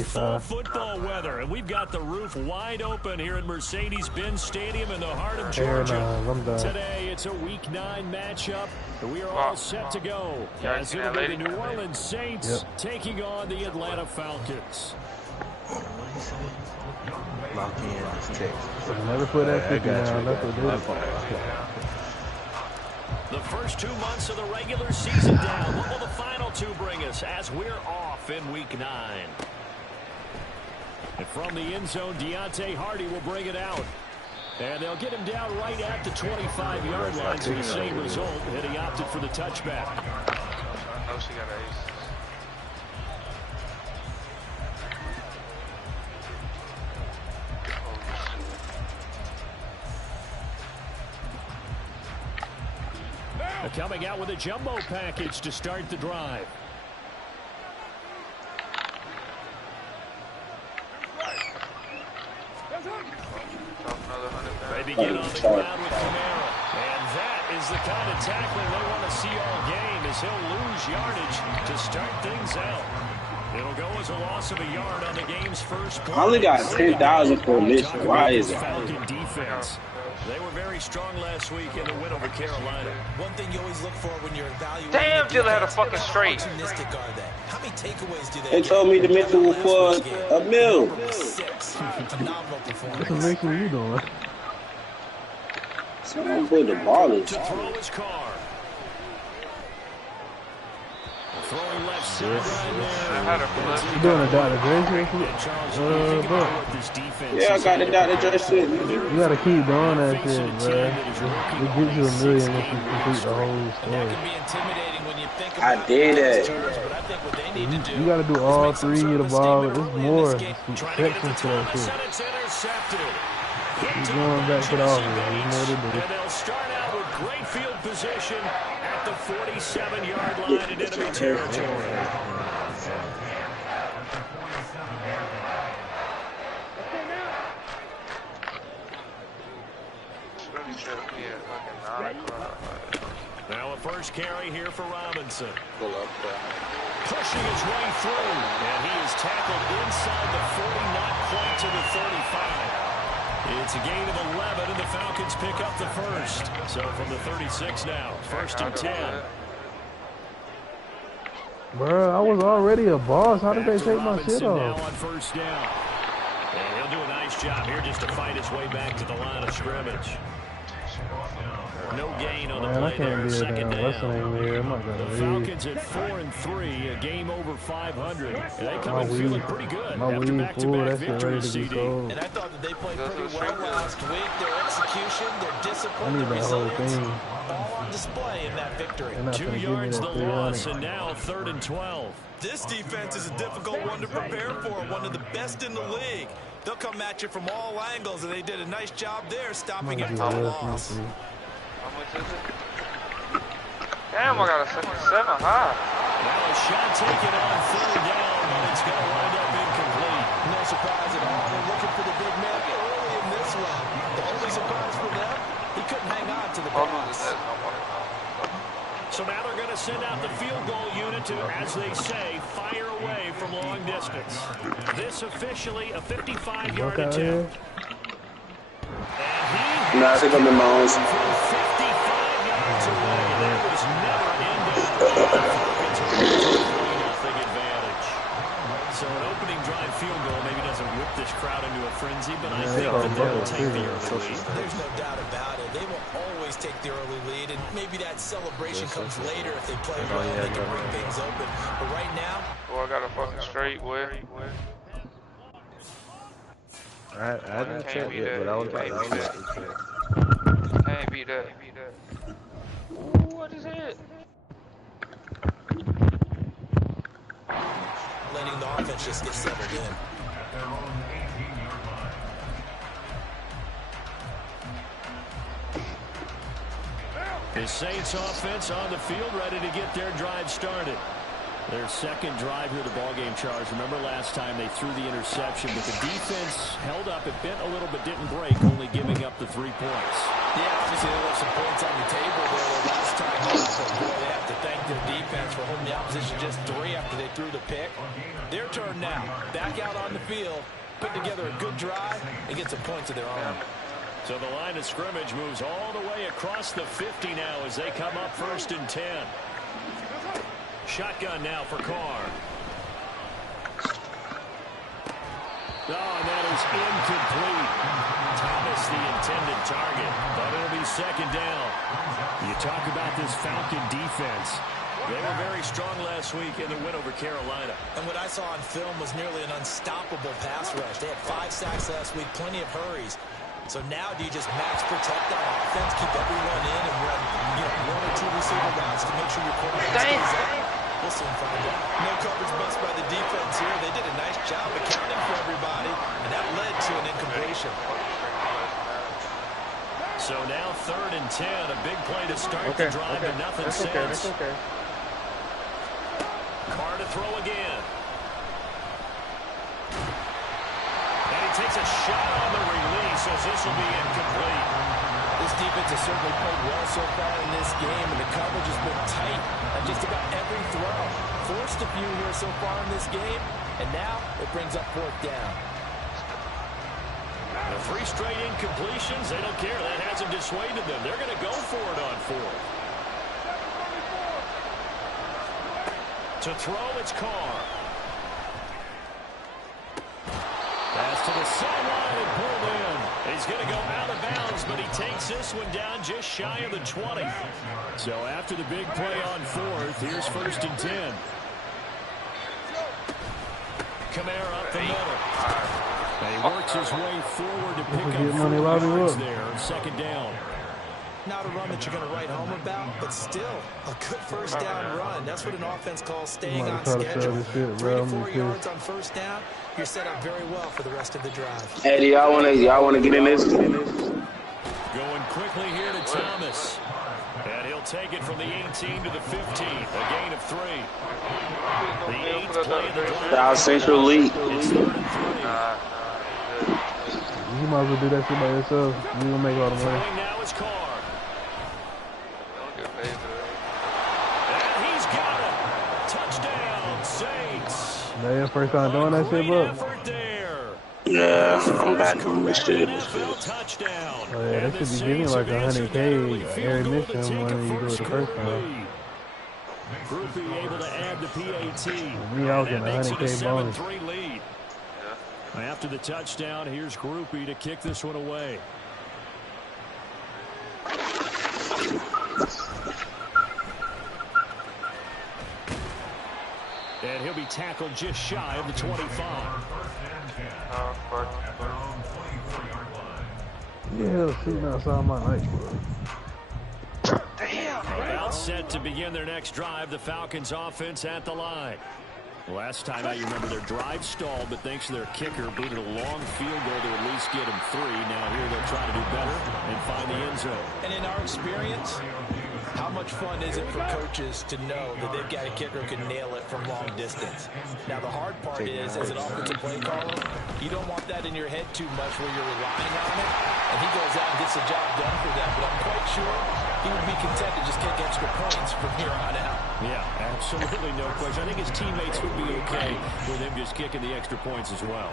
full football weather, and we've got the roof wide open here at Mercedes-Benz Stadium in the heart of Georgia. Today, it's a Week 9 matchup, and we are all set to go as it'll be the New Orleans Saints taking on the Atlanta Falcons. Lock in this text. Never put that 50 down. That's what it is. The first 2 months of the regular season down. What will the final 2 bring us as we're off in Week 9? And from the end zone, Deontay Hardy will bring it out. And they'll get him down right at the 25-yard line to the same result, and he opted for the touchback. Oh, she got an ace. Coming out with a jumbo package to start the drive. They begin on the ground with Kamara. And that is the kind of tackling they want to see all game, as he'll lose yardage to start things out. It'll go as a loss of a yard on the game's first play. I only got 10,000 for this. Why is it? Falcon defense. They were very strong last week in the win over Carolina. One thing you always look for when you're evaluating. Damn, Jill had a fucking straight. How many takeaways do they told me to mention it for $1 million. Phenomenal performance. What the heck are you doing? Someone put the ball in. To throw his car. Throwing left side right there. You doing a Dr. Dre bro? Yeah, I got the Dr. Dre shit. You gotta keep doing that shit, bro. It gives you $1 million if you complete the whole story. I did that. You gotta do all 3 of the ball. It's more sections to that shit. Keep going back to the office. You know what to do. And they'll start out with great field position at the 47-yard line in enemy territory. Now a first carry here for Robinson. Pushing his way through, and he is tackled inside the 40, not quite to the 35. It's a gain of 11, and the Falcons pick up the first. So from the 36 now, 1st and 10. Bro, I was already a boss. How did they take my shit off? Now on first down. And he'll do a nice job here just to fight his way back to the line of scrimmage. No gain on the play there. Second down. The Falcons at 4-3, a game over 500. And they come in feeling pretty good after back-to-back victories, CD. And I thought that they played pretty well last week. Their execution, their discipline, their resilience, all on display in that victory. 2 yards the loss, and now 3rd and 12. This defense is a difficult one to prepare for, one of the best in the league. They'll come at you from all angles, and they did a nice job there stopping it from a loss. How much is it? Damn, I got a 7 high. Now a shot taken on 3rd down, but it's going to wind up incomplete. No surprise at all. They're looking for the big man early in this one. The only surprise for them, he couldn't hang on to the pass. So now they're going to send out the field goal unit to, as they say, fire away from long distance. This officially a 55-yard attempt. And Nah, I think I'm in my own. 55 yards away. That was never ended. Nothing advantage. So an opening drive field goal maybe doesn't whip this crowd into a frenzy, but I think that they'll take the early lead. There's no doubt about it. They will always take the early lead, and maybe that celebration comes later if they play well and they can bring things open. But right now, I got a fucking straight with. I didn't check it, but I was about to check. Can't beat that. Ooh, what is it? letting the offense just get settled in. The Saints offense on the field, ready to get their drive started. Their second drive here, the ballgame charge. Remember last time they threw the interception, but the defense held up. It bent a little but didn't break, only giving up the 3 points. Yeah, obviously there were some points on the table there the last time. So boy, they have to thank their defense for holding the opposition just 3 after they threw the pick. Their turn now. Back out on the field, put together a good drive, and get some points of their own. So the line of scrimmage moves all the way across the 50 now as they come up 1st and 10. Shotgun now for Carr. Oh, and that is incomplete. Thomas, the intended target, but it'll be 2nd down. You talk about this Falcon defense. They were very strong last week in the win over Carolina. And what I saw on film was nearly an unstoppable pass rush. They had 5 sacks last week, plenty of hurries. So now do you just max protect on offense, keep everyone in, and run 1 or 2 receiver routes to make sure your quarterback stays up? We'll soon find out. No coverage bust by the defense here. They did a nice job accounting for everybody, and that led to an incompletion. So now 3rd and 10, a big play to start the drive, but nothing since. Carr to throw again. And he takes a shot on the release as this will be incomplete. This defense has certainly played well so far in this game, and the coverage has been tight on just about every throw. Forced a few here so far in this game, and now it brings up 4th down. The 3 straight incompletions, they don't care. That hasn't dissuaded them. They're going to go for it on 4th. To throw, it's Carr. Pass to the sideline and pulled in. He's going to go out of bounds, but he takes this one down just shy of the 20. So after the big play on 4th, here's 1st and 10. Kamara up the middle. He works his way forward to pick up 4 yards there. 2nd down. Not a run that you're going to write home about, but still a good 1st down run. That's what an offense calls staying on schedule. 3 to 4 yards on 1st down. You're set up very well for the rest of the drive. Hey, do y'all want to get in this? Going quickly here to Thomas. And he'll take it from the 18 to the 15. A gain of 3. The 8th play of the drive. South Central League. It's 3rd and 3. You might as well do that shit by yourself. You gonna make all the money. Now it's Carr. And he's got it. Touchdown, Saints. That your first time doing that shit, bro? Yeah, I'm back from this shit. Oh yeah, they should be giving like 100K every mission when you do it the first time. Groupie able to add the PAT. Me, I was getting 100K bonus. Lead. After the touchdown, here's Groupie to kick this one away. And he'll be tackled just shy of the 25. Yeah, shooting outside my night, bro. About set to begin their next drive, the Falcons offense at the line. Last time out, you remember their drive stalled, but thanks to their kicker, booted a long field goal to at least get them 3. Now here they'll try to do better and find the end zone. And in our experience, how much fun is it for coaches to know that they've got a kicker who can nail it from long distance? Now, the hard part is, as an offensive play caller, you don't want that in your head too much where you're relying on it, and he goes out and gets the job done for them. But I'm quite sure he would be content to just kick extra points from here on out. Yeah, absolutely no question. I think his teammates would be okay with him just kicking the extra points as well.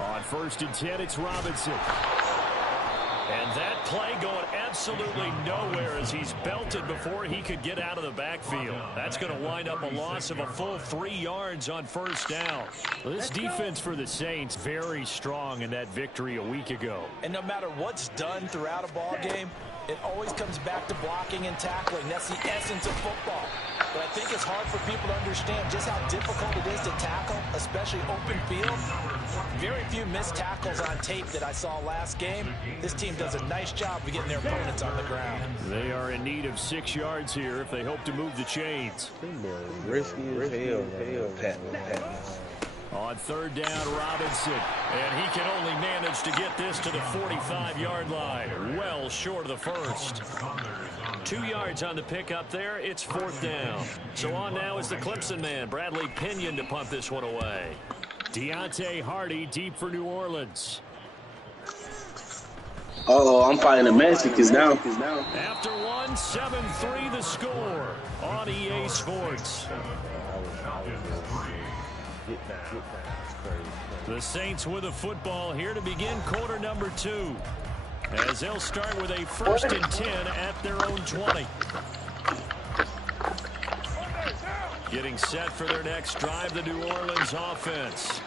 On 1st and 10, it's Robinson. And that play going absolutely nowhere as he's belted before he could get out of the backfield. That's going to wind up a loss of a full 3 yards on 1st down. Well, this defense for the Saints, very strong in that victory a week ago. And no matter what's done throughout a ball game, it always comes back to blocking and tackling. That's the essence of football. But I think it's hard for people to understand just how difficult it is to tackle, especially open field. Very few missed tackles on tape that I saw last game. This team does a nice job of getting their opponents on the ground. They are in need of 6 yards here if they hope to move the chains. Risky as hell. On 3rd down, Robinson. And he can only manage to get this to the 45-yard line. Well short of the 1st. 2 yards on the pickup there. It's 4th down. So on now is the Clemson man, Bradley Pinion, to punt this one away. Deontay Hardy deep for New Orleans. Uh-oh, I'm fighting the Mexicans now. After one, 7-3 the score on EA Sports. The Saints with a football here to begin quarter number 2. As they'll start with a 1st and 10 at their own 20. Getting set for their next drive, the New Orleans offense.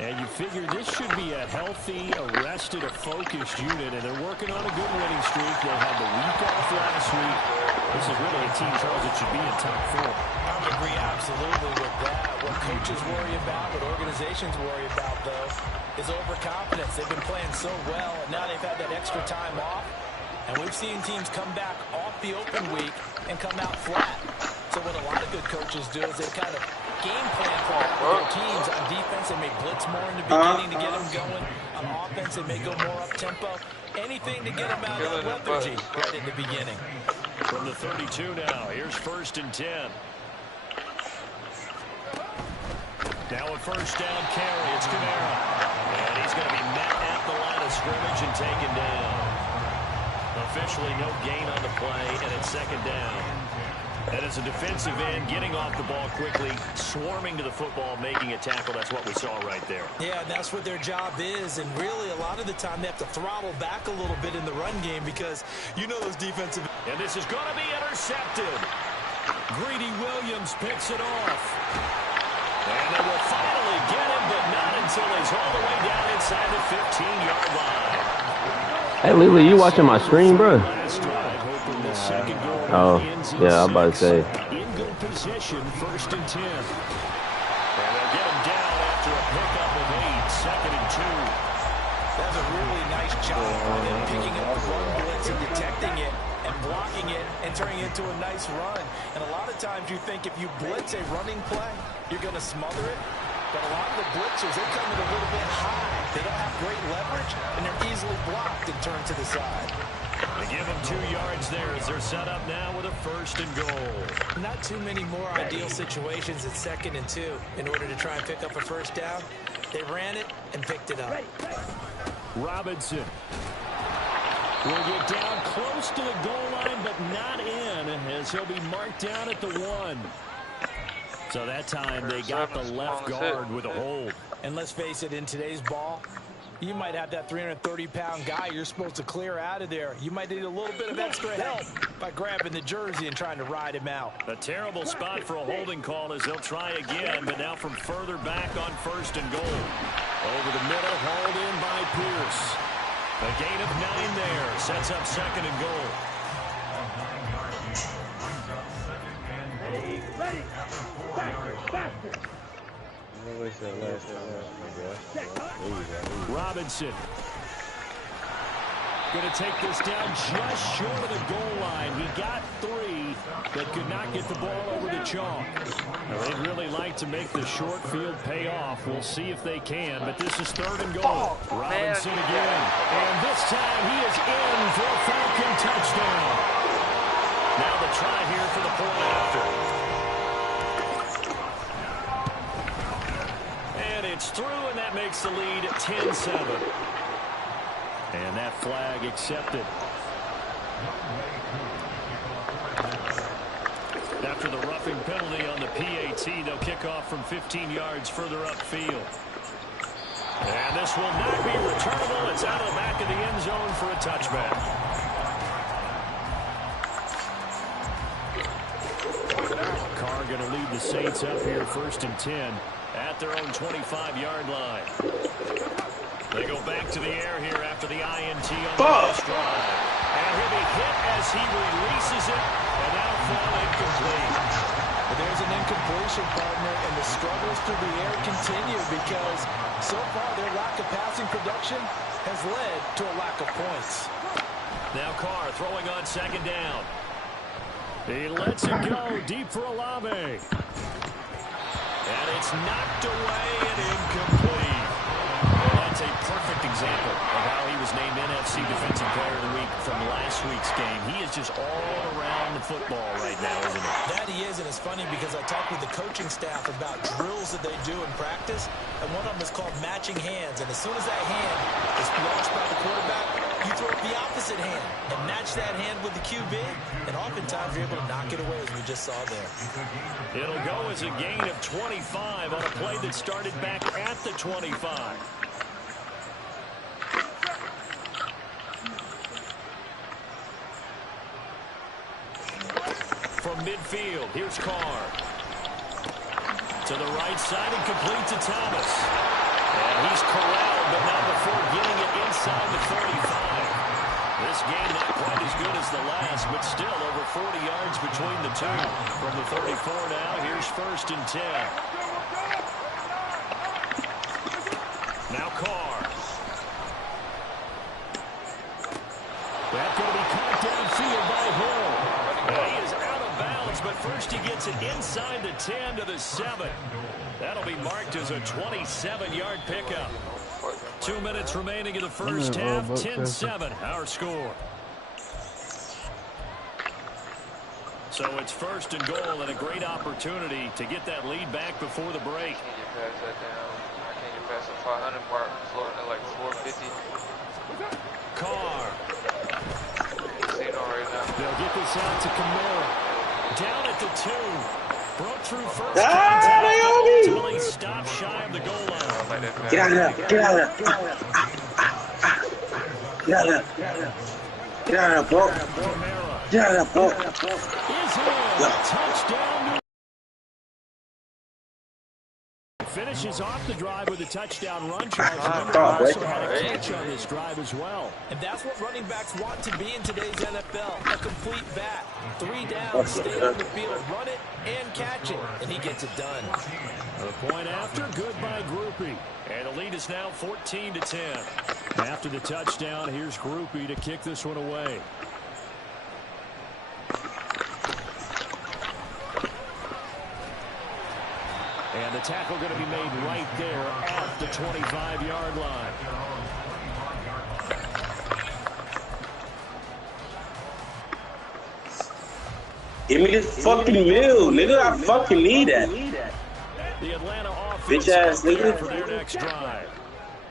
And you figure this should be a healthy, arrested, a focused unit, and they're working on a good winning streak. They had the week off last week. This is really a team, Charles, that should be in top 4. I would agree absolutely with that. What coaches worry about, what organizations worry about, though, is overconfidence. They've been playing so well, and now they've had that extra time off. And we've seen teams come back off the open week and come out flat. So what a lot of good coaches do is they kind of game plan for their teams. On defense, they may blitz more in the beginning to get them going. On offense, they may go more up-tempo. Anything to get them out of that lethargy right in the beginning. From the 32 now, here's 1st and 10. Now a 1st down carry, it's Kamara. And he's going to be met at the line of scrimmage and taken down. Officially no gain on the play, and it's 2nd down. And as a defensive end, getting off the ball quickly, swarming to the football, making a tackle. That's what we saw right there. Yeah, and that's what their job is. And really, a lot of the time, they have to throttle back a little bit in the run game because you know those defensive... And this is going to be intercepted. Greedy Williams picks it off. And they will finally get him, but not until he's all the way down inside the 15-yard line. Hey, Lily, you watching my screen, bro? Oh, yeah, I'm about to say. In good position, 1st and 10. And they'll get him down after a pickup of 8, 2nd and 2. That's a really nice job on them picking up the run blitz and detecting it and blocking it and turning it into a nice run. And a lot of times you think if you blitz a running play, you're going to smother it. But a lot of the blitzers, they come in a little bit high. They don't have great leverage, and they're easily blocked and turned to the side. They give them 2 yards there as they're set up now with a 1st and goal. Not too many more ideal situations at 2nd and 2 in order to try and pick up a 1st down. They ran it and picked it up. Robinson will get down close to the goal line, but not in, as he'll be marked down at the 1. So that time they got the left guard with a hold. And let's face it, in today's ball, you might have that 330-pound guy you're supposed to clear out of there. You might need a little bit of extra help by grabbing the jersey and trying to ride him out. A terrible spot for a holding call as they'll try again, but now from further back on 1st and goal. Over the middle, hauled in by Pierce. A gain of 9 there, sets up 2nd and goal. Robinson going to take this down just short of the goal line. He got 3, but could not get the ball over the chalk. Now, they'd really like to make the short field pay off. We'll see if they can, but this is 3rd and goal. Robinson again, and this time he is in for a Falcon touchdown. Now the try here for the point after. It's through, and that makes the lead 10-7. And that flag accepted. After the roughing penalty on the PAT, they'll kick off from 15 yards further upfield. And this will not be returnable. It's out of the back of the end zone for a touchback. Carr going to lead the Saints up here 1st and 10. At their own 25-yard line. They go back to the air here after the INT on the last drive. And he'll be hit as he releases it, and that'll fall incomplete. But there's an incompletion, partner, and the struggles through the air continue because so far their lack of passing production has led to a lack of points. Now Carr throwing on 2nd down. He lets it go deep for Olave. And it's knocked away and incomplete. Well, that's a perfect example of how he was named NFC Defensive Player of the Week from last week's game. He is just all around the football right now, isn't he? That he is, and it's funny because I talked with the coaching staff about drills that they do in practice, and one of them is called matching hands. And as soon as that hand is launched by the quarterback, you throw up the opposite hand and match that hand with the QB, and oftentimes you're able to knock it away, as we just saw there. It'll go as a gain of 25 on a play that started back at the 25. From midfield, here's Carr. To the right side and complete to Thomas. And he's corralled, but not before getting it inside the 35. This game not quite as good as the last, but still over 40 yards between the two. From the 34 now, here's 1st and 10. Now Carr. That's going to be caught downfield by Hill. He is out of bounds, but first he gets it inside the 10 to the 7. That'll be marked as a 27-yard pickup. 2 minutes remaining in the first half, 10-7, our score. So it's 1st and goal and a great opportunity to get that lead back before the break. Can you pass that down? Can you pass the 500 mark, floating at like 450? Carr. Right now. They'll get this out to Kamara. Down at the 2. Broke through first contact. Ultimately stopped shy of the goal line. Get out of there. Get out of there. Get out of there. Get out of there, bro. Get out of there, bro. Is in. Touchdown. Finishes off the drive with a touchdown run. Charles also had a catch on this drive as well. And that's what running backs want to be in today's NFL, a complete back. 3 down, stay on the field, run it, and catch it. And he gets it done. The point after, good by Groupie. And the lead is now 14-10. After the touchdown, here's Groupie to kick this one away. And the tackle going to be made right there at the 25-yard line. Give me this fucking meal, nigga. I fucking need that. The Atlanta offense bitch ass nigga for their next drive.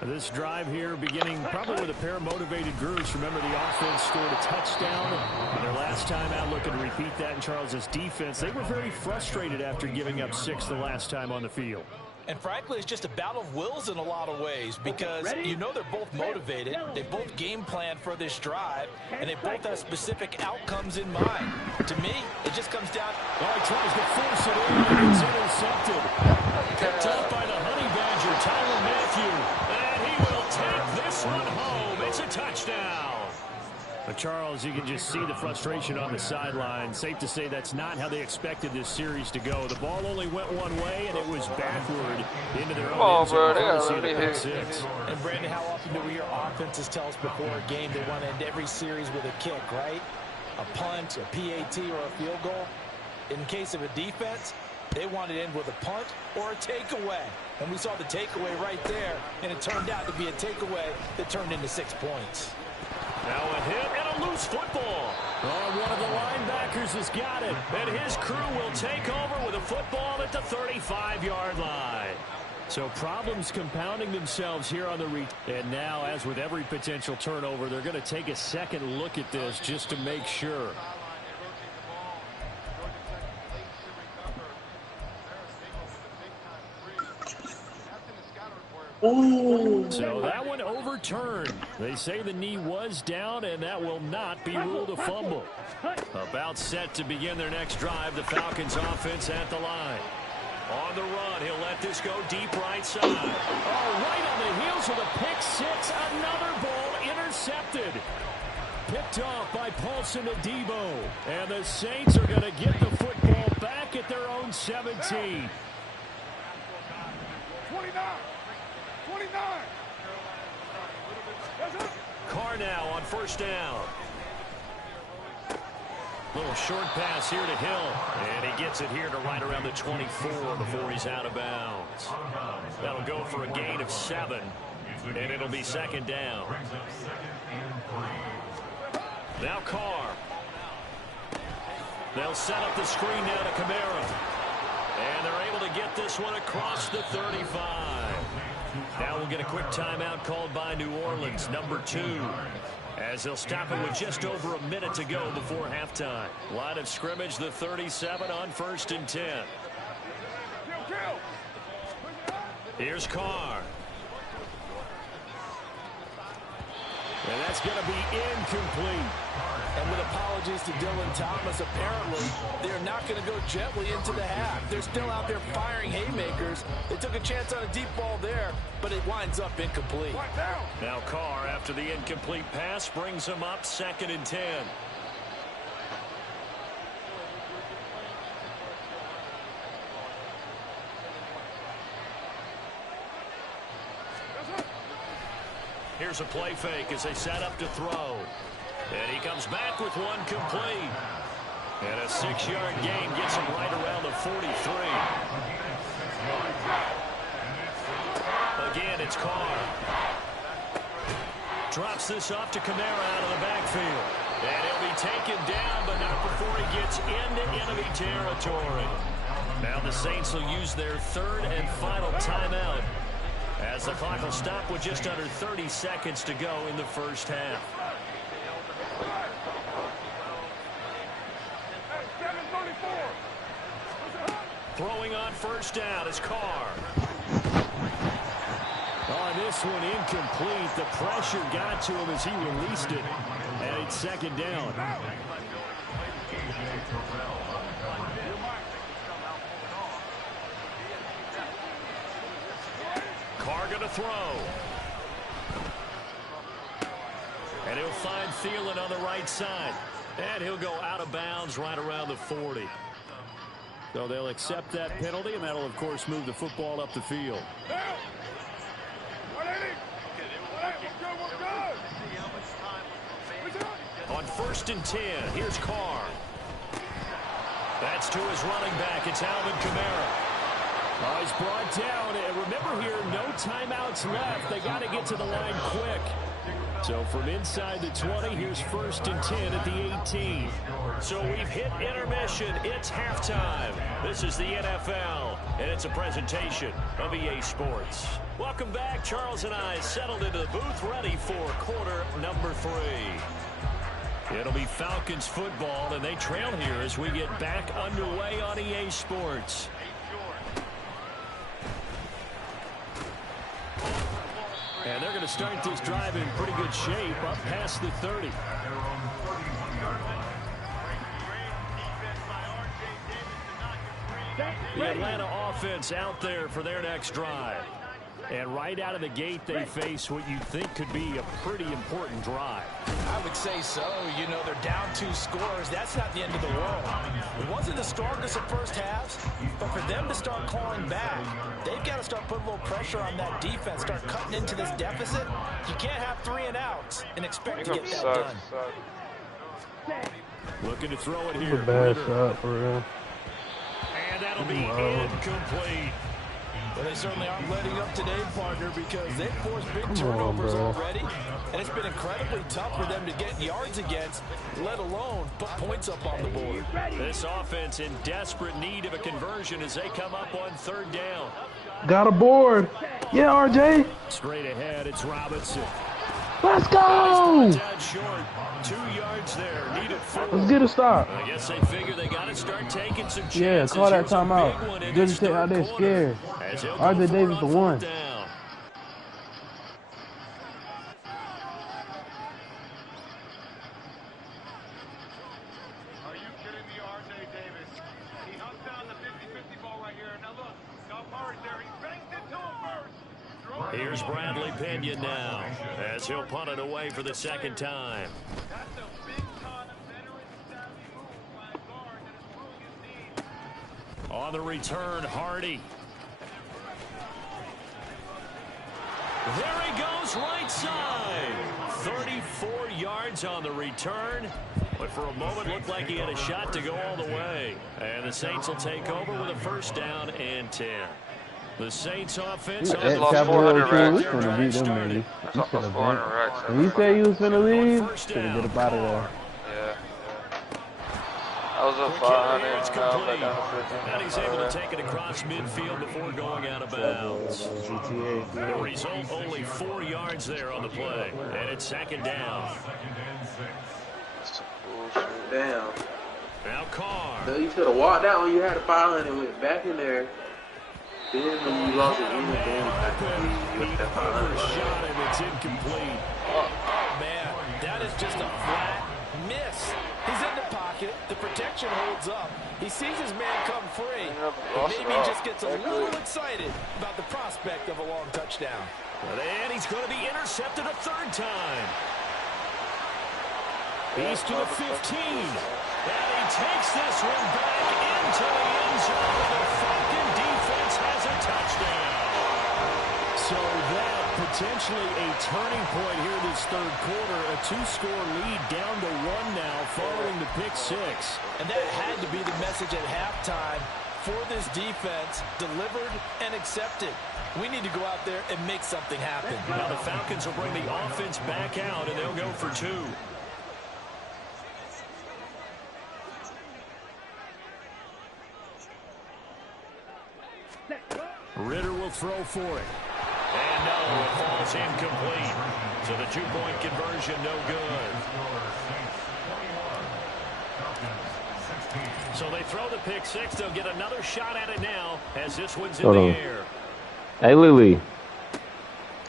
This drive here beginning probably with a pair of motivated groups. Remember, the offense scored a touchdown on their last time out. Looking to repeat that in Charles's defense. They were very frustrated after giving up 6 the last time on the field. And frankly, it's just a battle of wills in a lot of ways, because you know they're both motivated, they both game plan for this drive, and they both have specific outcomes in mind. To me, it just comes down. Oh, he tries to force it in, and it's intercepted. Picked up by the Honey Badger, Tyler Matthew, and he will take this one home. It's a touchdown. But Charles, you can just see the frustration on the sideline. Safe to say that's not how they expected this series to go. The ball only went one way, and it was backward into their own end zone. And Brandon, how often do we hear offenses tell us before a game they want to end every series with a kick, right? A punt, a PAT, or a field goal. In case of a defense, they want to end with a punt or a takeaway. And we saw the takeaway right there, and it turned out to be a takeaway that turned into 6 points. Now a hit and a loose football. Oh, one of the linebackers has got it. And his crew will take over with a football at the 35-yard line. So problems compounding themselves here on the reach. And now, as with every potential turnover, they're going to take a second look at this just to make sure. Ooh. So that one overturned. They say the knee was down, and that will not be ruled a fumble. About set to begin their next drive. The Falcons offense at the line. On the run, he'll let this go deep right side. Oh, right on the heels of the pick six. Another ball intercepted. Picked off by Paulson Adebo. And the Saints are going to get the football back at their own 17. 29. Carr now on first down. Little short pass here to Hill. And he gets it here to right around the 24 before he's out of bounds. That'll go for a gain of 7. And it'll be second down. Now Carr. They'll set up the screen now to Kamara. And they're able to get this one across the 35. Now we'll get a quick timeout called by New Orleans, number 2. As they'll stop it with just over a minute to go before halftime. Line of scrimmage, the 37 on 1st and 10. Here's Carr. And that's going to be incomplete. And with apologies to Dylan Thomas, apparently they're not going to go gently into the half. They're still out there firing haymakers. They took a chance on a deep ball there, but it winds up incomplete. Now Carr, after the incomplete pass, brings him up 2nd and 10. Here's a play fake as they set up to throw. And he comes back with one complete. And a 6-yard gain gets him right around the 43. Again, it's Carr. Drops this off to Kamara out of the backfield. And he'll be taken down, but not before he gets into enemy territory. Now the Saints will use their 3rd and final timeout, as the clock will stop with just under 30 seconds to go in the first half. Throwing on 1st down is Carr. On this one, incomplete. The pressure got to him as he released it. And it's 2nd down. Carr going to throw. And he'll find Thielen on the right side. And he'll go out of bounds right around the 40. So they'll accept that penalty, and that'll, of course, move the football up the field. On 1st and 10, here's Carr. That's to his running back. It's Alvin Kamara. Oh, he's brought down. And remember here, no timeouts left. They got to get to the line quick. So from inside the 20, here's 1st and 10 at the 18. So we've hit intermission. It's halftime. This is the NFL, and it's a presentation of EA Sports. Welcome back. Charles and I settled into the booth, ready for quarter number 3. It'll be Falcons football, and they trail here as we get back underway on EA Sports. And they're going to start this drive in pretty good shape, up past the 30. The Atlanta offense out there for their next drive. And right out of the gate, they face what you think could be a pretty important drive. I would say so. You know, they're down 2 scores. That's not the end of the world. It wasn't the strongest of first halves, but for them to start clawing back, they've got to start putting a little pressure on that defense, start cutting into this deficit. You can't have 3 and outs and expect to get that done. Looking to throw it here. It's a bad shot for real. And that'll be incomplete. Well, they certainly aren't letting up today, partner, because they've forced big turnovers already. And it's been incredibly tough for them to get yards against, let alone put points up on the board. This offense in desperate need of a conversion as they come up on 3rd down. Got a board. Yeah, RJ. Straight ahead, it's Robinson. Let's go. Down short. 2 yards there. Needed 4. Let's get a stop. I guess they figure they got to start taking some chances. Yeah, call that timeout. Good to take out there scared. RJ Davis the one. Down. Are you kidding me, RJ Davis? He hung down the 50-50 ball right here. Now look, got Murray there. He banked it to him first. Here's Bradley Pinion now, as he'll punt it away for the 2nd time. That's a big-time veteran savvy move by a guard that is proving his need. On the return, Hardy. There he goes, right side. 34 yards on the return. But for a moment, looked like he had a shot to go all the way. And the Saints will take over with a 1st down and 10. The Saints offense. Just lost 400 racks. That's lost 400 racks. When he said he was finna leave, should have get up out of there. Yeah. I was up 500. And he's able to take it across midfield before going out of bounds. The result, only 4 yards there on the play. And it's 2nd down. Damn. Now Carr. So you should have walked out when you had a 500 and went back in there. Then when you lost it, you with that 500. Shot and it's incomplete. Oh, man, that is just a flat miss. He's in the pocket. The protection holds up. He sees his man come free. Maybe he just gets a little excited about the prospect of a long touchdown. And he's going to be intercepted a 3rd time. He's to the 15. And he takes this one back into the end zone. The Falcon defense has a touchdown. So that potentially a turning point here this 3rd quarter. A 2-score lead down to 1 now following the pick 6. And that had to be the message at halftime for this defense. Delivered and accepted. We need to go out there and make something happen. Now the Falcons will bring the offense back out, and they'll go for 2. Ritter will throw for it. And no, it falls incomplete. So the 2-point conversion, no good. So they throw the pick 6. They'll get another shot at it now as this one's in the air. Hey, Lily.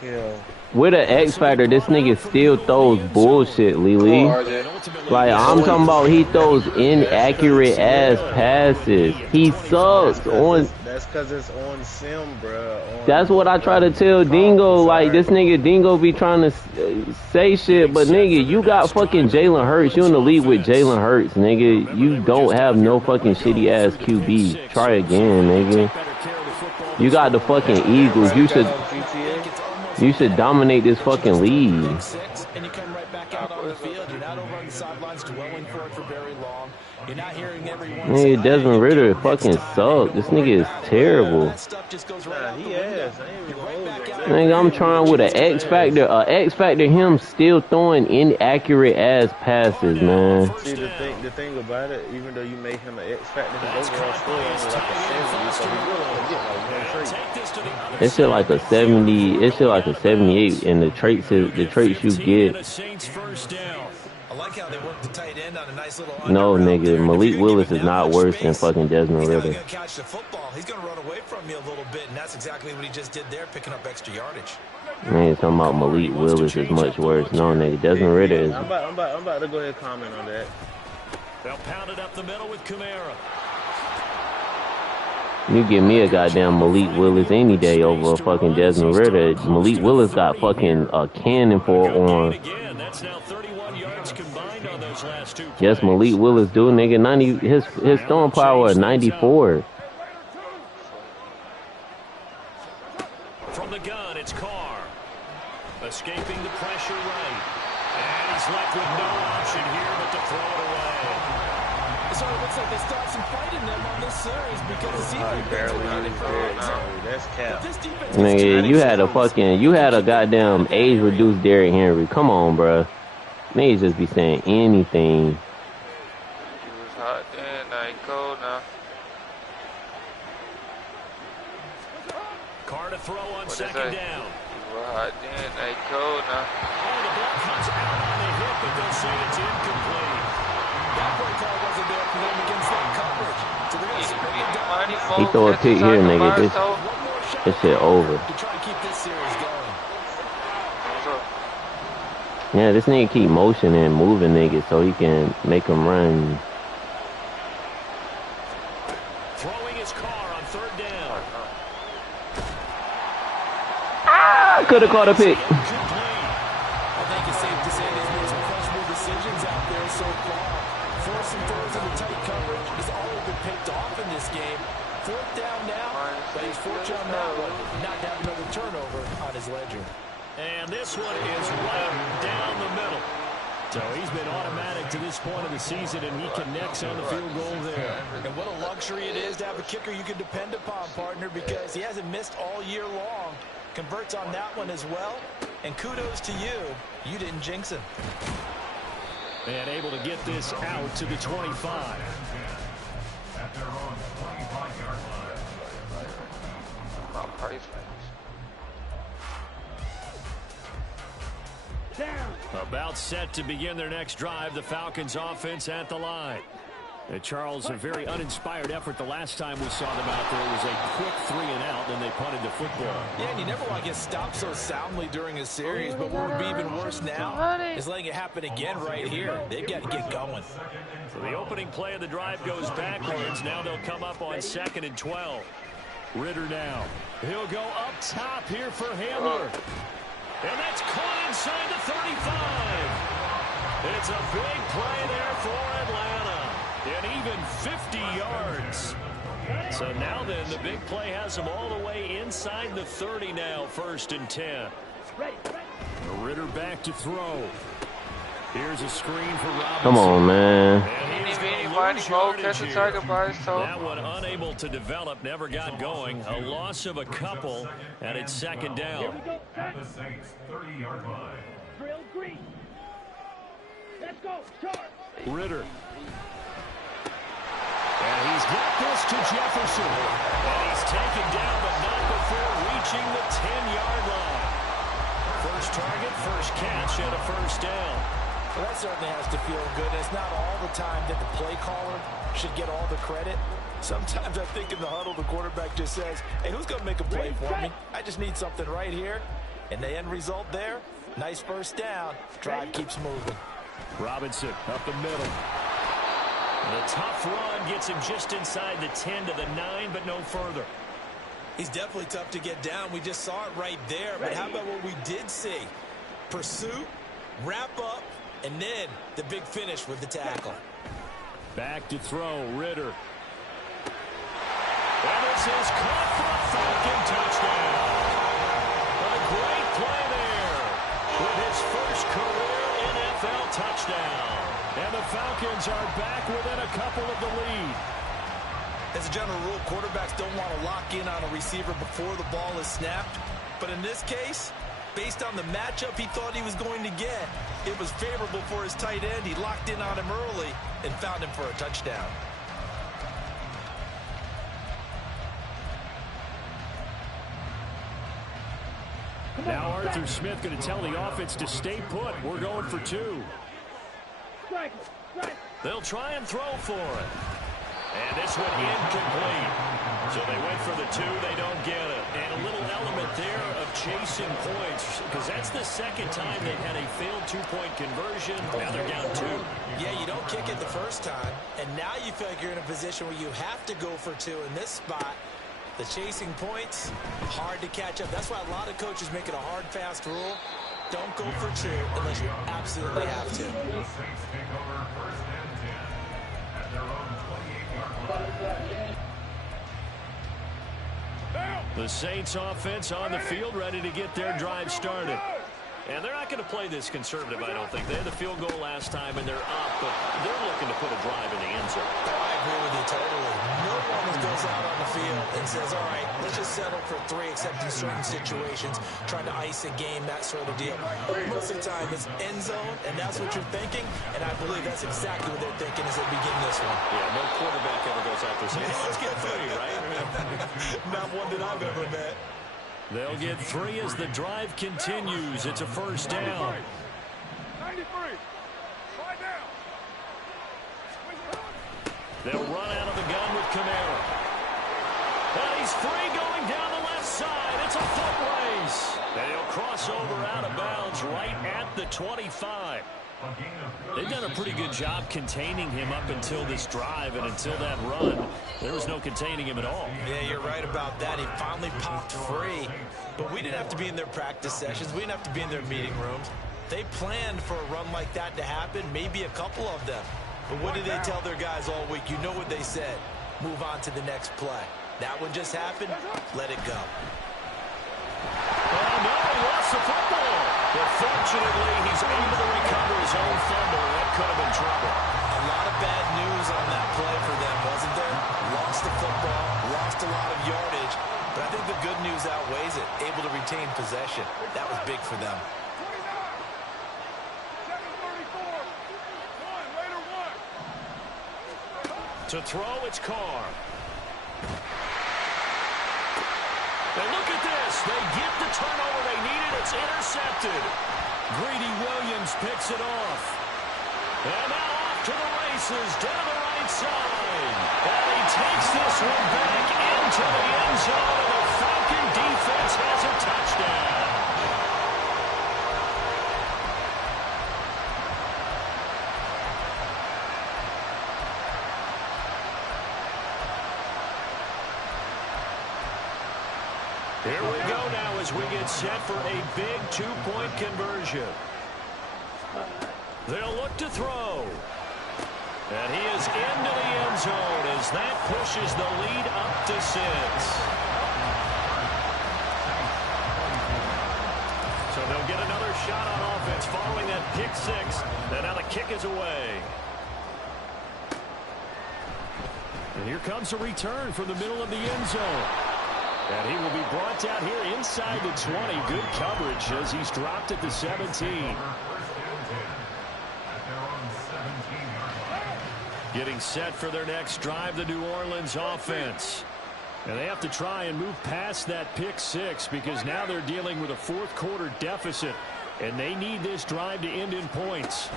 Yeah. With an X Factor, this nigga still throws bullshit, Lily. Like, I'm talking about he throws inaccurate ass passes. He sucks on. That's because it's on sim, bro. That's what I try to tell Dingo. Like, this nigga Dingo be trying to say shit, but nigga, you got fucking Jalen Hurts. You in the league with Jalen Hurts, nigga. You don't have no fucking shitty ass QB. Try again, nigga. You got the fucking Eagles. You should dominate this fucking league. And you come right back out on the field. You're not over on the sidelines dwelling for it for very long. You're not hearing everyone. Nigga, Desmond Ritter fucking sucks. This nigga is terrible. Nigga, I'm trying with an X Factor. X Factor, him still throwing inaccurate ass passes, man. See, the thing about it, even though you make him an X Factor, his overall score is like a 70, so he really gonna get like 1 trait. It's shit like a 70. It's shit like a 78, and the traits you get. I like how they work the tight end on a nice little. No, nigga, Malik Willis is not worse than fucking Desmond Ritter. He's going to catch the football. He's going to run away from you a little bit, and that's exactly what he just did there, picking up extra yardage. Man, talking about Malik Willis is much worse. No, nigga, Desmond Ritter is. I'm about to go ahead and comment on that. They'll pound it up the middle with Kamara. You give me a goddamn Malik Willis any day over a fucking Desmond Ritter. Malik Willis got fucking a cannon for an arm. Yes, Malik Willis do, nigga. 90. His throwing power is 94. From the gun, it's Carr. Escaping the pressure right. And he's left with no option here but to throw it away. So it looks like they start some fight in them on this series because it seems like that's cap. Nigga, you had a goddamn age-reduced Derrick Henry. Come on, bro. Niggas just be saying anything. He was hot then, now he cold now. Carr to throw on What 2nd down. He was hot then, now he cold now. Oh, the ball comes out on the hip, but they'll say it's incomplete. That play call wasn't there for them against that coverage. So they're going to spin it down. He throw a pick here, nigga. This shit over. To try and keep this series going. Yeah, this nigga keep motioning and moving niggas so he can make them run. Throwing his Carr on 3rd down. I could have caught a pick. I think it's safe to say there's been some questionable decisions out there so far. Forcing throws into tight coverage has already been picked off in this game. 4th down now, but he's fortunate on that one, not to have another turnover on his ledger. And this one is right down the middle. So he's been automatic to this point of the season, and he connects on the field goal there. And what a luxury it is to have a kicker you can depend upon, partner, because he hasn't missed all year long. Converts on that one as well. And kudos to you. You didn't jinx him. And able to get this out to the 25. About price About set to begin their next drive, the Falcons offense at the line. Charles, a very uninspired effort the last time we saw them out there. It was a quick 3 and out, then they punted the football. Yeah, and you never want to get stopped so soundly during a series, but what would be even worse now is letting it happen again right here. They've got to get going. So the opening play of the drive goes backwards. Now they'll come up on 2nd and 12. Ritter now. He'll go up top here for Hamler. And that's caught inside the 35. It's a big play there for Atlanta. And even 50 yards. So now then, the big play has them all the way inside the 30 now, 1st and 10. Ritter back to throw. Here's a screen for Robinson. Come on, man. That one unable to develop, never got going. A loss of a couple, and it's 2nd down. At the Saints' 30-yard line. Drill green. Let's go. Charge. Ritter. And he's got this to Jefferson. And he's taken down, but not before reaching the 10-yard line. First target, first catch, and a 1st down. Well, that certainly has to feel good. It's not all the time that the play caller should get all the credit. Sometimes I think in the huddle, the quarterback just says, hey, who's going to make a play for me? I just need something right here. And the end result there, nice 1st down. Drive keeps moving. Robinson up the middle. The tough run gets him just inside the 10 to the 9, but no further. He's definitely tough to get down. We just saw it right there. But how about what we did see? Pursuit, wrap up, and then the big finish with the tackle. Back to throw, Ritter. And this is caught for a Falcon touchdown. A great play there with his first career NFL touchdown. And the Falcons are back within a couple of the lead. As a general rule, quarterbacks don't want to lock in on a receiver before the ball is snapped. But in this case, based on the matchup he thought he was going to get, it was favorable for his tight end. He locked in on him early and found him for a touchdown. Now Arthur Smith going to tell the offense to stay put. We're going for 2. They'll try and throw for it. And this one incomplete. So they went for the 2. They don't get it. And a little element there of chasing points, because that's the 2nd time they've had a failed 2-point conversion. Now they're down 2. Yeah, you don't kick it the first time. And now you feel like you're in a position where you have to go for 2 in this spot. The chasing points, hard to catch up. That's why a lot of coaches make it a hard, fast rule. Don't go for 2 unless you absolutely have to. The Saints take over 1st and 10 at their own 28-yard line. The Saints offense on the field, ready to get their drive started. And they're not going to play this conservative, I don't think. They had the field goal last time, and they're up, but they're looking to put a drive in the end zone. I agree with you totally. No one goes out on the field and says, all right, let's just settle for 3, except in certain situations, trying to ice a game, that sort of deal. Most of the time, it's end zone, and that's what you're thinking, and I believe that's exactly what they're thinking as they begin this one. Yeah, no quarterback ever goes out there saying, hey, let's get 3, right? Not one that I've ever met. They'll get 3 as the drive continues. It's a 1st down. 93. Slide down. They'll run out of the gun with Kamara. And he's free going down the left side. It's a foot race. And he'll cross over out of bounds right at the 25. They've done a pretty good job containing him up until this drive, and until that run, there was no containing him at all. Yeah, you're right about that. He finally popped free, but we didn't have to be in their practice sessions. We didn't have to be in their meeting rooms. They planned for a run like that to happen, maybe a couple of them. But what did they tell their guys all week? You know what they said. Move on to the next play. That one just happened. Let it go. Oh, no, he lost the football. But fortunately, he's able to recover his own fumble. That could have been trouble. A lot of bad news on that play for them, wasn't there? Lost the football, lost a lot of yardage. But I think the good news outweighs it. Able to retain possession. That was big for them. 734. 1, later 1. To throw, it's Carr. And look at this. They get the turnover they needed. It's intercepted. Greedy Williams picks it off. And now off to the races, down the right side. And he takes this one back into the end zone, and the Falcon defense has a touchdown. Here we go now as we get set for a big two-point conversion. They'll look to throw. And he is into the end zone as that pushes the lead up to 6. So they'll get another shot on offense following that pick 6. And now the kick is away. And here comes a return from the middle of the end zone. And he will be brought down here inside the 20. Good coverage as he's dropped at the 17. Getting set for their next drive, the New Orleans offense. And they have to try and move past that pick 6 because now they're dealing with a fourth-quarter deficit. And they need this drive to end in points.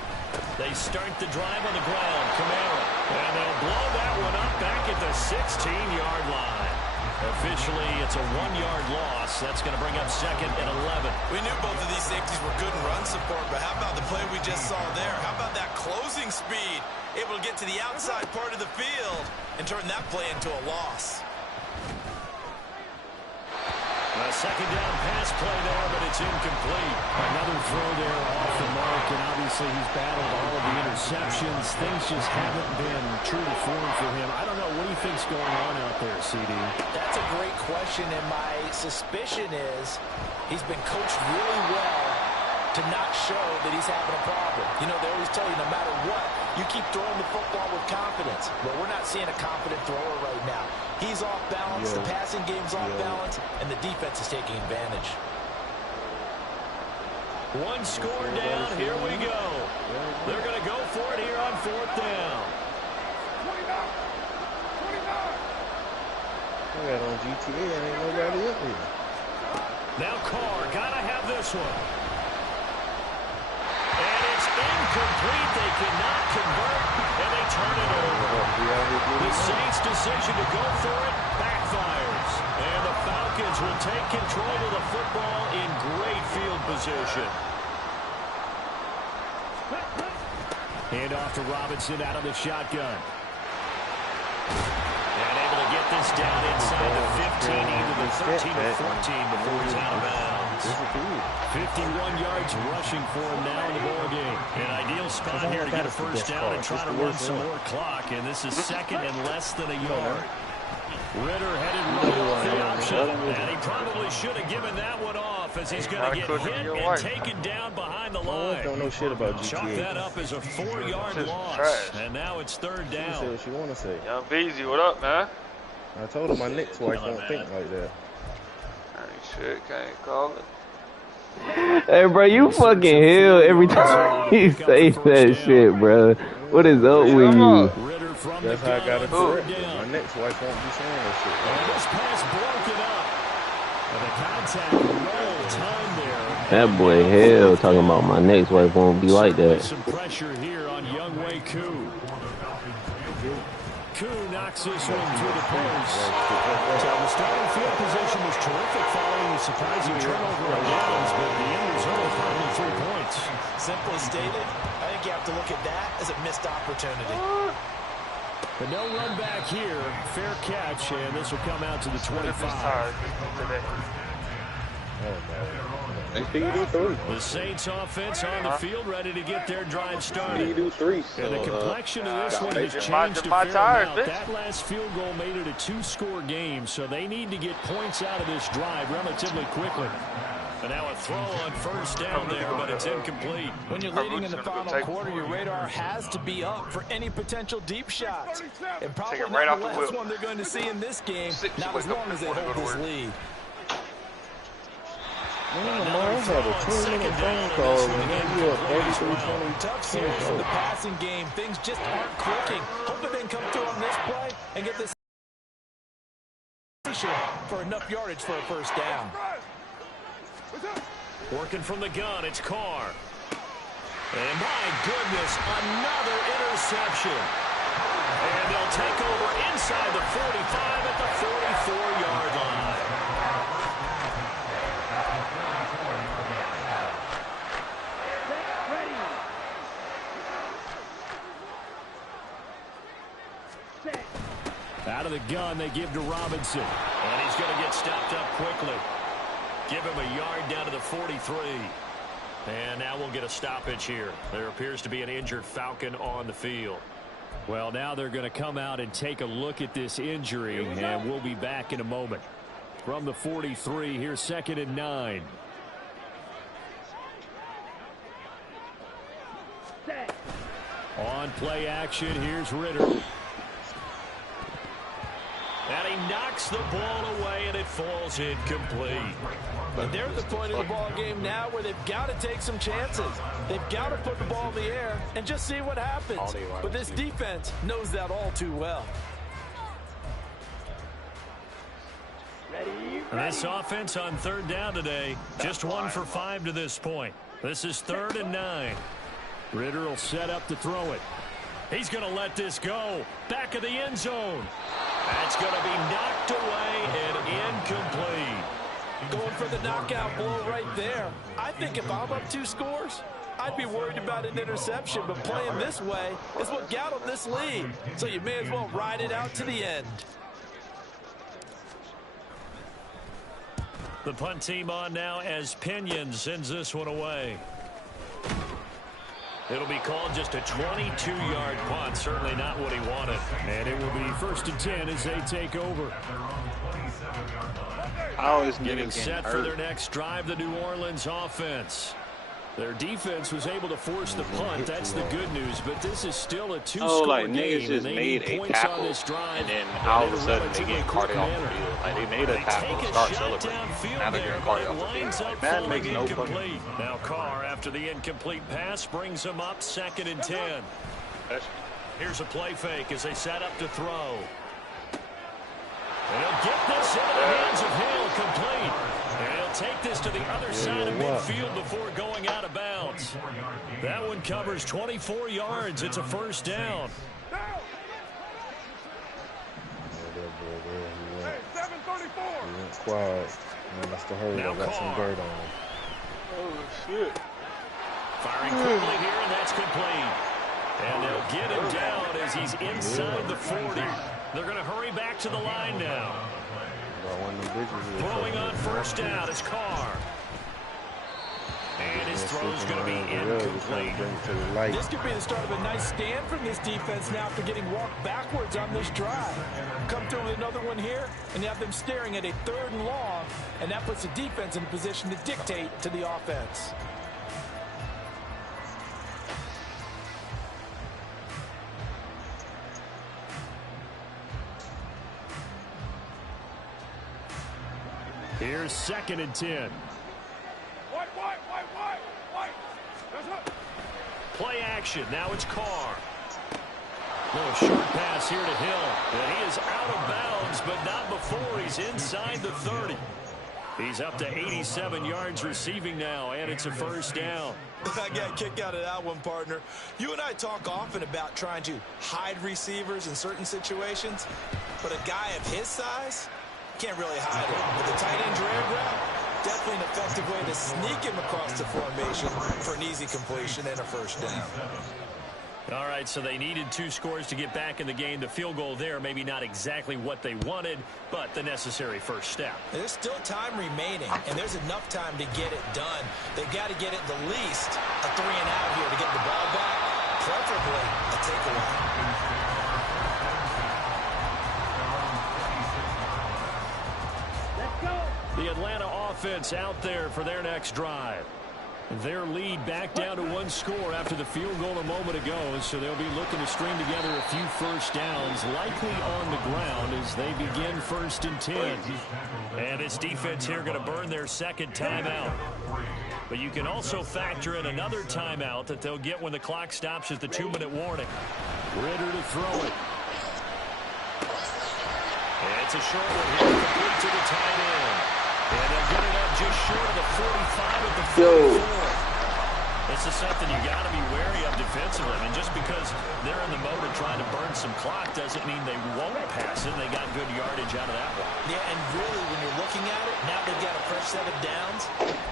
They start the drive on the ground. Kamara. And they'll blow that one up back at the 16-yard line. Officially, it's a 1-yard loss. That's going to bring up 2nd and 11. We knew both of these safeties were good in run support, but how about the play we just saw there? How about that closing speed? Able to get to the outside part of the field and turn that play into a loss. A second down pass play there, but it's incomplete. Another throw there off the mark, and obviously he's battled all of the interceptions. Things just haven't been true to form for him. I don't know. What do you think's going on out there, CD? That's a great question, and my suspicion is he's been coached really well to not show that he's having a problem. You know, they always tell you no matter what, you keep throwing the football with confidence. Well, we're not seeing a confident thrower right now. He's off balance, the passing game's off balance, and the defense is taking advantage. One score down, here we go. They're going to go for it here on 4th down. 29. I got on GTA and ain't nobody up here. Now Carr, gotta have this one. And it's incomplete. They cannot convert, and they turn it over. The Saints' decision to go for it backfires. And the Falcons will take control of the football in great field position. Hand off to Robinson out of the shotgun. And able to get this down inside the 15, even the 13 or 14 before he's out of bounds. 51 yards rushing for him now in the ball game. An ideal spot here to get a first down and try to run some more clock. And this is 2nd and less than a yard. Ritter headed right off the option. And he probably should have given that one off as he's going to get hit and taken down behind the line. Don't know shit about GTA. Chalk that up as a 4-yard loss. And now it's 3rd down. Say what you want to say. Young Beezy, what up, man? I told him my next wife won't think like that. Shit, can't call it. Hey, bro, you fucking hell every time you say that shit, bro. What is up with you? That's how I got it correct. My next wife won't be saying that shit. And this pass broken up. And the contact well timed there. That boy hell talking about my next wife won't be like that. Some pressure here on Younghoe Koo. Koo knocks this one through the post. So the starting field position was terrific following the surprising turnover on downs, but the end result is probably 3 points. Simply stated, I think you have to look at that as a missed opportunity. But no run back here. Fair catch, and this will come out to the 25. The Saints offense on the field ready to get their drive started. And the complexion of this one has changed a fair amount. That last field goal made it a 2-score game, so they need to get points out of this drive relatively quickly. And now a throw on 1st down there, but it's incomplete. When you're leading in the final quarter, your radar has to be up for any potential deep shots. And probably not the last one they're going to see in this game, not as long as they hold this lead. Another throw on second down. Tough series in the passing game. Things just aren't clicking. Hoping they can come through on this play and get this for enough yardage for a first down. Working from the gun, it's Carr. And my goodness, another interception. And they'll take over inside the 45 at the 44-yard line. Out of the gun, they give to Robinson. And he's going to get stopped up quickly. Give him a yard down to the 43. And now we'll get a stoppage here. There appears to be an injured Falcon on the field. Well, now they're going to come out and take a look at this injury, and we'll be back in a moment. From the 43, here's 2nd and 9. On play action, here's Ritter. And he knocks the ball away, and it falls incomplete. But they're at the point of the ball game now where they've got to take some chances. They've got to put the ball in the air and just see what happens. But this defense knows that all too well. This offense on 3rd down today, just 1 for 5 to this point. This is 3rd and 9. Ritter will set up to throw it. He's going to let this go. Back of the end zone. That's going to be knocked away and incomplete. Going for the knockout blow right there. I think if I'm up 2 scores, I'd be worried about an interception, but playing this way is what got them this lead. So you may as well ride it out to the end. The punt team on now as Pinion sends this one away. It'll be called just a 22-yard punt. Certainly not what he wanted. And it will be 1st and 10 as they take over. Getting set for their next drive, the New Orleans offense. Their defense was able to force the punt. That's the good news. But this is still a 2-score game. Just made a tackle, on this drive, and then all of a sudden they get carted off the field. Like, they made a tackle to start celebrating. Now they're getting carted off the field. Like, that makes no fucking. Now Carr, after the incomplete pass, brings him up 2nd and 10. Here's a play fake as they set up to throw. And he'll get this into the hands of Hill, complete. And he'll take this to the other side of midfield before going out of bounds. That one covers 24 yards. It's a first down. Hey, 734. He went quiet. He must have heard I got some dirt on him. Oh, shit. Firing quickly here, and that's complete. And they'll get him down as he's inside the 40. They're going to hurry back to the line now. Throwing on first down is Carr. And his throw's going to be incomplete. This could be the start of a nice stand from this defense now after getting walked backwards on this drive. Come through with another one here, and you have them staring at a 3rd and long, and that puts the defense in a position to dictate to the offense. Here's 2nd and 10. White. Play action. Now it's Carr. Little short pass here to Hill. And he is out of bounds, but not before he's inside the 30. He's up to 87 yards receiving now, and it's a first down. I got a kick out of that one, partner. You and I talk often about trying to hide receivers in certain situations, but a guy of his size can't really hide him. With the tight end drag route, definitely an effective way to sneak him across the formation for an easy completion and a first down. All right, so they needed 2 scores to get back in the game. The field goal there, maybe not exactly what they wanted, but the necessary first step. There's still time remaining, and there's enough time to get it done. They've got to get it the least a 3-and-out here to get the ball back, preferably a takeaway. The Atlanta offense out there for their next drive. Their lead back down to 1 score after the field goal a moment ago, so they'll be looking to string together a few first downs, likely on the ground as they begin 1st and 10. And this defense here going to burn their second timeout. But you can also factor in another timeout that they'll get when the clock stops at the 2-minute warning. Ritter to throw it. And it's a short one here, complete to the tight end. And they'll get it up just short of the 45 at the 44. This is something you got to be wary of defensively. I mean, just because they're in the mode of trying to burn some clock doesn't mean they won't pass it. They got good yardage out of that one. Yeah, and really, when you're looking at it, now they've got a fresh set of downs.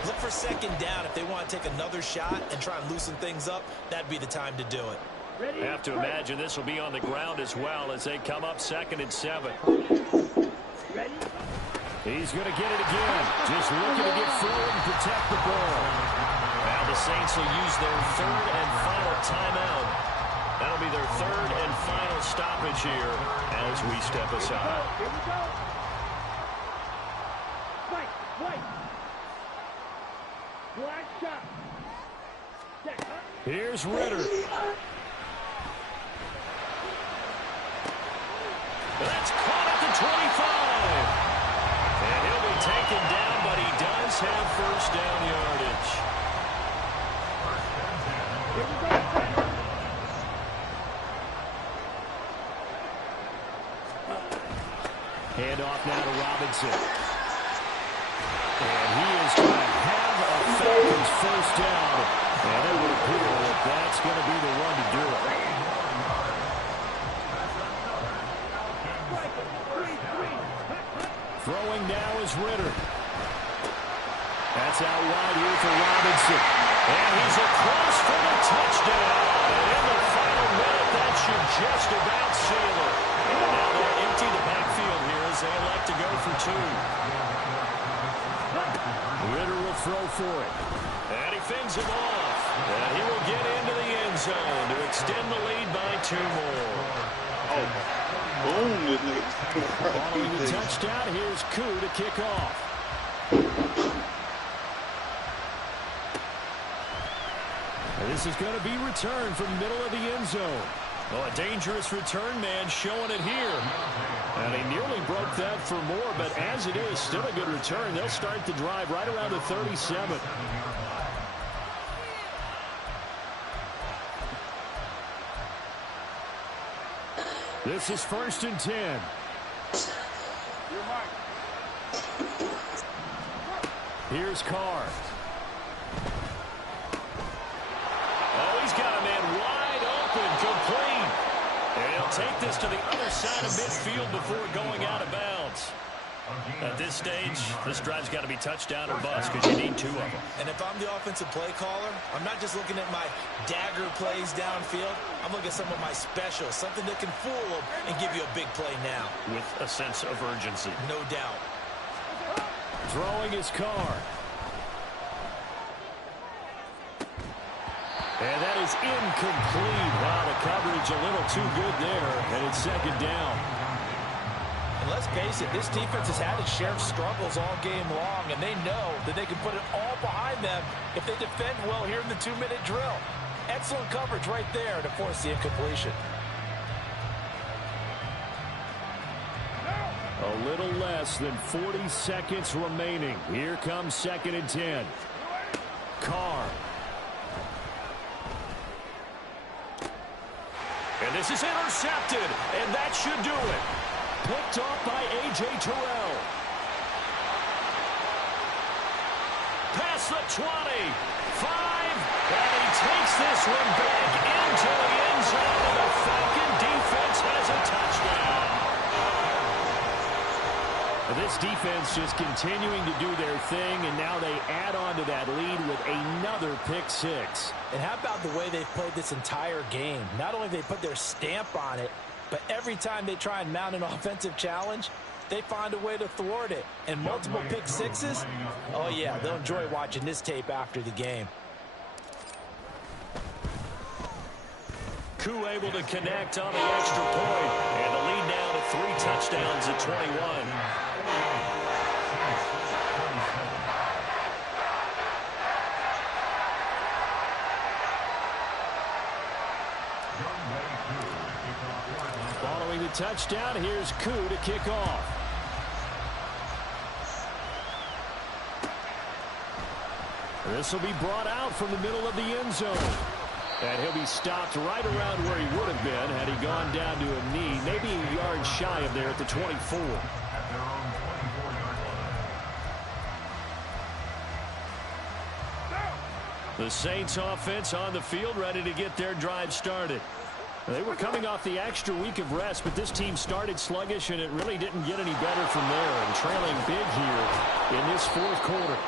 Look for 2nd down. If they want to take another shot and try and loosen things up, that'd be the time to do it. I have to imagine this will be on the ground as well as they come up 2nd and 7. He's going to get it again. Just looking to get forward and protect the ball. Now the Saints will use their 3rd and final timeout. That'll be their 3rd and final stoppage here as we step aside. Here we go. White. Black shot. Here's Ritter. That's caught at the 25. And he'll be taken down, but he does have 1st down yardage. Hand off now to Robinson. And he is going to have a Falcons 1st down. And it would appear that that's going to be the one to do it. Throwing now is Ritter. That's out wide here for Robinson. And he's across for the touchdown. And in the final minute, that should just about seal it. And now they'll empty the backfield here as they elect to go for 2. Ritter will throw for it. And he fends him off. And he will get into the end zone to extend the lead by 2 more. Oh, boom, this nigga. Following the touchdown, here's Koo to kick off. And this is going to be returned from middle of the end zone. Well, a dangerous return man showing it here. And he nearly broke that for more, but as it is, still a good return. They'll start the drive right around the 37. This is 1st and 10. Here's Carr. Oh, he's got a man wide open, complete. And he'll take this to the other side of midfield before going out of bounds. At this stage, this drive's got to be touchdown or bust because you need 2 of them. And if I'm the offensive play caller, I'm not just looking at my dagger plays downfield. I'm looking at some of my specials, something that can fool them and give you a big play now. With a sense of urgency. No doubt. Throwing his Carr. And that is incomplete. Wow, the coverage a little too good there. And it's 2nd down. And let's face it, this defense has had its share of struggles all game long, and they know that they can put it all behind them if they defend well here in the 2-minute drill. Excellent coverage right there to force the incompletion. A little less than 40 seconds remaining. Here comes 2nd and 10. Carr. And this is intercepted, and that should do it. Picked off by A.J. Terrell. Past the 20. 5. And he takes this one back into the end zone, and the Falcon defense has a touchdown. This defense just continuing to do their thing, and now they add on to that lead with another pick 6. And how about the way they've played this entire game? Not only have they put their stamp on it, but every time they try and mount an offensive challenge, they find a way to thwart it. And multiple pick 6s, oh yeah, they'll enjoy watching this tape after the game. Koo able to connect on the extra point, and the lead now to 3 touchdowns at 21. touchdown. Here's Koo to kick off. This will be brought out from the middle of the end zone. And he'll be stopped right around where he would have been had he gone down to a knee, maybe a yard shy of there at the 24. The Saints offense on the field, ready to get their drive started. They were coming off the extra week of rest, but this team started sluggish, and it really didn't get any better from there. And trailing big here in this fourth quarter.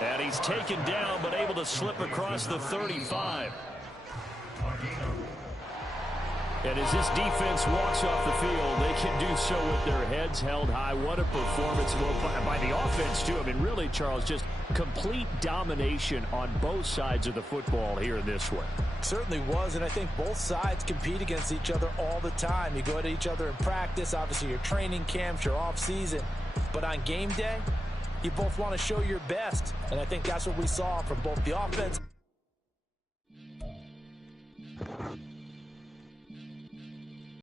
And he's taken down, but able to slip across the 35. And as this defense walks off the field, they can do so with their heads held high. What a performance by the offense, too. I mean, really, Charles, just complete domination on both sides of the football here in this one. Certainly was, and I think both sides compete against each other all the time. You go at each other in practice, obviously your training camps, your off-season. But on game day, you both want to show your best, and I think that's what we saw from both the offense